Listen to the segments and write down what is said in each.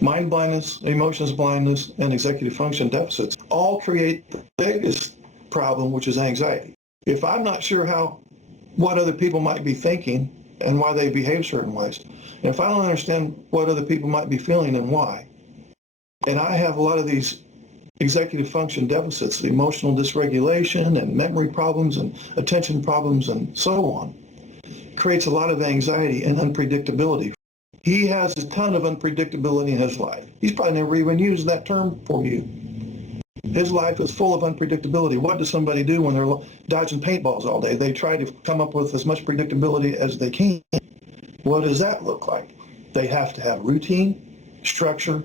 mind blindness, emotions blindness, and executive function deficits all create the biggest problem, which is anxiety. If I'm not sure what other people might be thinking and why they behave certain ways, and if I don't understand what other people might be feeling and why, and I have a lot of these executive function deficits, the emotional dysregulation and memory problems and attention problems and so on, creates a lot of anxiety and unpredictability. He has a ton of unpredictability in his life. He's probably never even used that term for you. His life is full of unpredictability. What does somebody do when they're dodging paintballs all day? They try to come up with as much predictability as they can. What does that look like? They have to have routine, structure,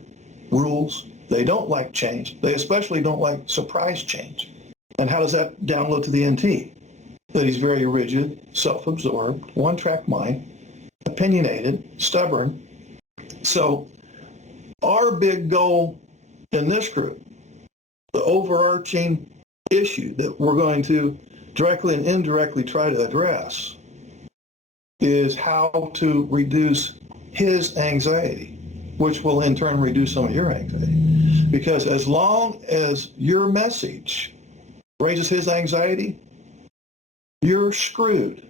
rules. They don't like change. They especially don't like surprise change. And how does that download to the NT? That he's very rigid, self-absorbed, one-track mind, opinionated, stubborn. So our big goal in this group, the overarching issue that we're going to directly and indirectly try to address, is how to reduce his anxiety, which will in turn reduce some of your anxiety. Because as long as your message raises his anxiety, you're screwed.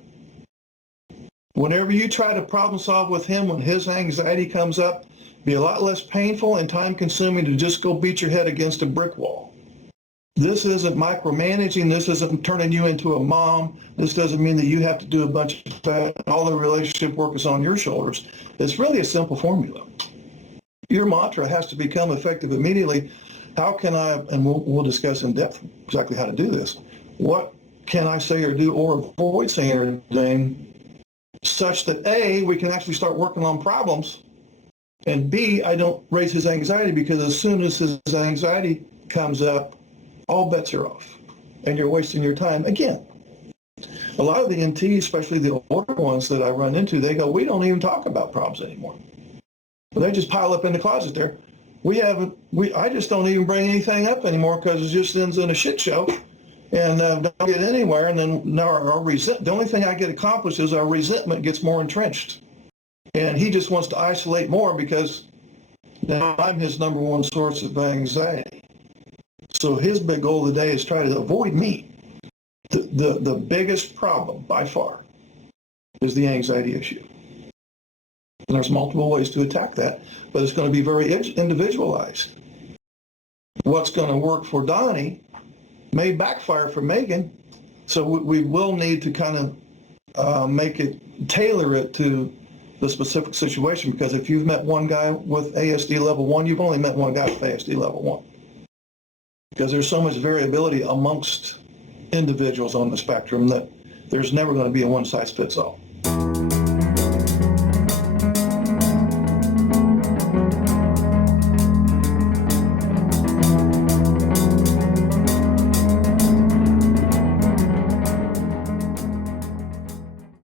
Whenever you try to problem solve with him when his anxiety comes up, be a lot less painful and time consuming to just go beat your head against a brick wall. This isn't micromanaging. This isn't turning you into a mom. This doesn't mean that you have to do a bunch of that. All the relationship work is on your shoulders. It's really a simple formula. Your mantra has to become effective immediately. How can I, and we'll discuss in depth exactly how to do this. What can I say or do or avoid saying or doing such that A, we can actually start working on problems, and B, I don't raise his anxiety, because as soon as his anxiety comes up, all bets are off, and you're wasting your time again. A lot of the NT, especially the older ones that I run into, they go, we don't even talk about problems anymore. They just pile up in the closet there. I just don't even bring anything up anymore because it just ends in a shit show and don't get anywhere. And then now the only thing I get accomplished is our resentment gets more entrenched. And he just wants to isolate more because now I'm his number one source of anxiety. So his big goal today is try to avoid me. The biggest problem by far is the anxiety issue. And there's multiple ways to attack that, but it's going to be very individualized. What's going to work for Donnie may backfire for Megan, so we will need to kind of tailor it to the specific situation, because if you've met one guy with ASD level 1, you've only met one guy with ASD level 1. Because there's so much variability amongst individuals on the spectrum that there's never going to be a one-size-fits-all.